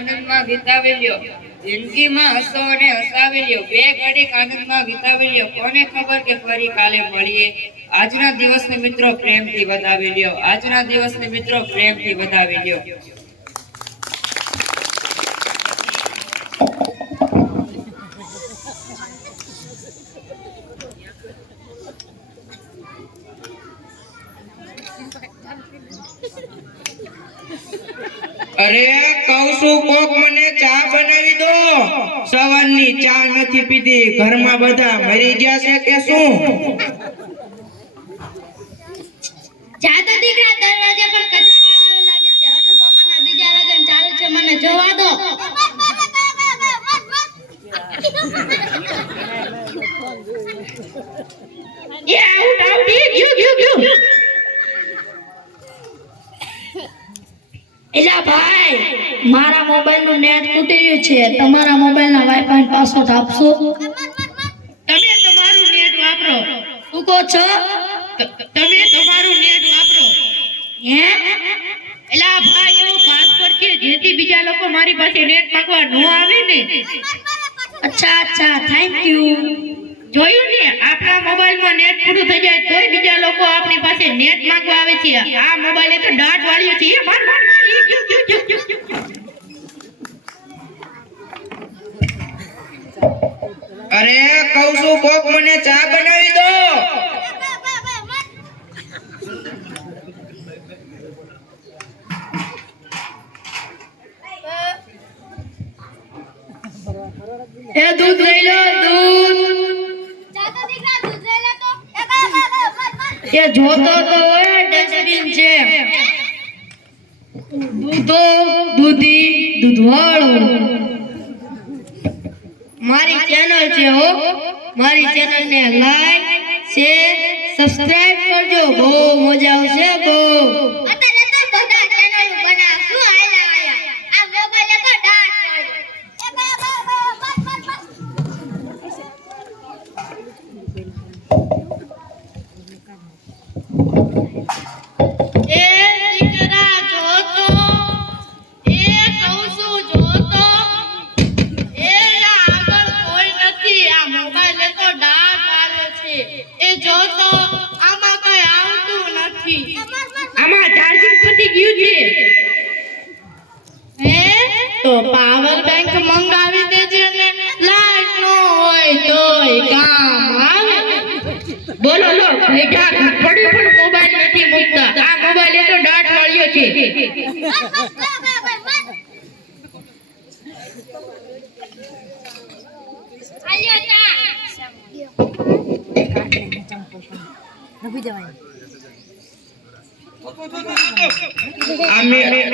આનંદમાં વિતાવી લ્યો, જિંદગીમાં હસો અને હસાવી લ્યો, બે ઘડીક આનંદમાં વિતાવી લ્યો, કોને ખબર કે ફરી કાલે મળીએ। આજના દિવસને મિત્રો પ્રેમથી વધાવી લ્યો, આજના દિવસને મિત્રો પ્રેમથી વધાવી લ્યો। અરે કહું છું કોક મને ચા બનાવી દો, સવારની ચા નથી પીધી, ઘરમાં બધા મરી ગયા છે કે શું? ચા તો દીકરા દરવાજા પર કચરાવાળો લાગે છે, અનુપમાના બીજા લગન ચાલુ છે, મને જોવા દો। એ આઉટ આઉટ ગયું એલા ભાઈ, મારા મોબાઈલ નું નેટ તૂટી ગયું છે, તમારા મોબાઈલ ના વાઈફાઈ પાસવર્ડ આપશો? તમે તમારું નેટ વાપરો। શું કહો છો? તમે તમારું નેટ વાપરો। હે એલા ભાઈ, એવો પાસવર્ડ છે જેથી બીજા લોકો મારી પાસે નેટ માંગવા ન આવે ને। અચ્છા અચ્છા, થેન્ક યુ। જોયું ને, આપણા મોબાઈલમાં નેટ પૂરું થઈ જાય તોય બીજા લોકો આપણી પાસે નેટ માંગવા આવે છે। આ મોબાઈલ તો ડાટ વાળ્યો છે। માર માર માર। અરે કહું છું કોક મને ચા બનાવી દો। એ દૂધ લઈ લો, દૂધ। ચાલો દીકરા, દૂધ લઈ લે તો। એ જોતો તો હોય, ડસ્ટબિન છે। દૂધો દૂધી દૂધવાળો મારી ચેનલ છે હો, મારી ચેનલ ને લાઈક શેર સબસ્ક્રાઇબ કરજો, બહુ મજા આવશે બહુ। અત્યારે તો બધા ચેનલ બનાવશું, આયા આ મોબાઈલ તો ડાટ એ દીકરા જોતો, એ કહું છું જોતો, એ આગળ કોઈ નથી, આ મોબાઈલ તો ડાટ આવે છે, એ જોતો, આમાં કઈ આવતું નથી, આમાં ચાર્જિંગ પતી ગયું છે। હે તો પાવર બેંક મંગાવી દેજે ને, લાઈટ નો હોય તોય કામ આવે। બોલો લો ભેગા પડી પણ મોબાઈલ નથી મૂકતા। આ મોબાઈલ તો ડાટ વાળ્યો છે।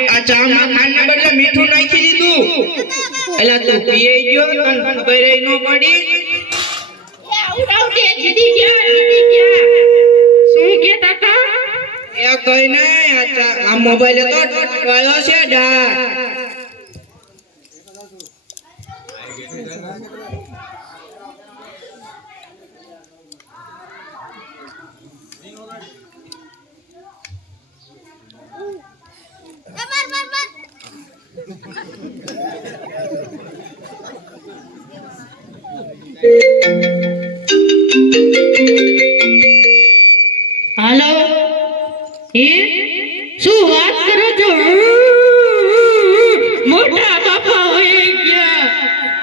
આ ચામાં ખાંડના બદલે મીઠું નાખી દીધું। એલા તું પીએ ગયો, તને ખબર ય ન પડી। દીદી ક્યાં શું કહેતા હતા? એ કઈ નહીં, આ મોબાઈલ તો વાળો છે ડાટ। હાલો, એ શું વાત કરો છો? મોટા બાપા હોય ગયા।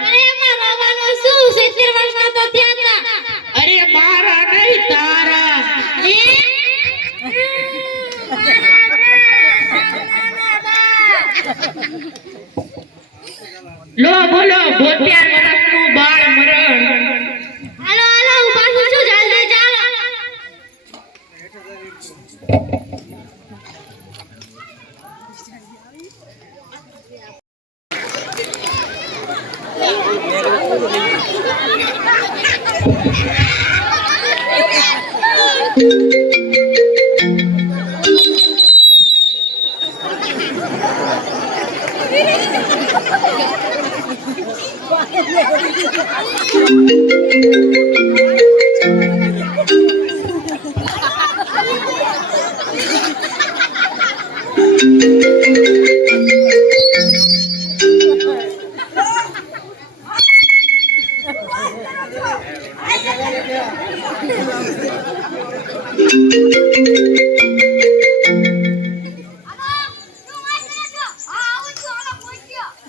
અરે એમાં બાબાનો શું 70 વર્ષના તો થયા હતા। અરે મારા નહીં, તારા। લો બોલો, 72 વર્ષનું બાળ મરણ। હાલો હાલો, હું પાછું છું, જલ્દી ચાલો।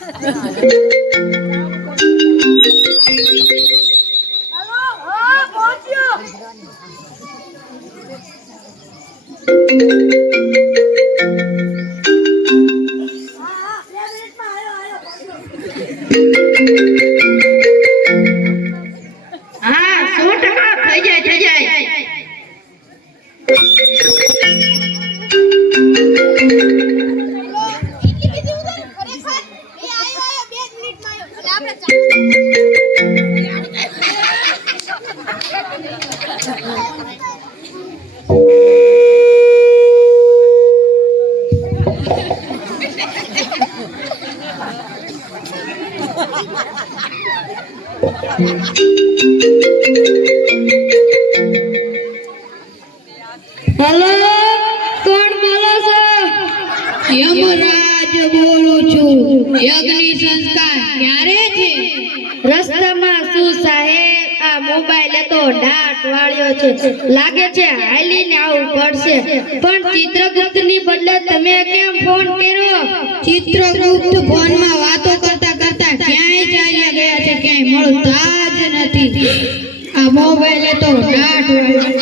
હા 100% થઈ જાય હેલો, કોણ બોલો છો? યમરાજ બોલું છું. યજ્ઞ સંસ્કાર ક્યારે છે? રસ્તામાં શું સાહેબ, આ મોબાઈલ તો ડાટ વાળ્યો છે. લાગે છે હાલીને આવવું પડશે. પણ ચિત્રગુપ્ત ની બદલે તમે કેમ ફોન કર્યો? ચિત્રગુપ્ત ફોનમાં વાતો કરતા કરતા ક્યાંય ચાલ્યા ગયા છે, ક્યાંય મળતા જ નથી. આ મોબાઈલ તો ડાટ વાળ્યો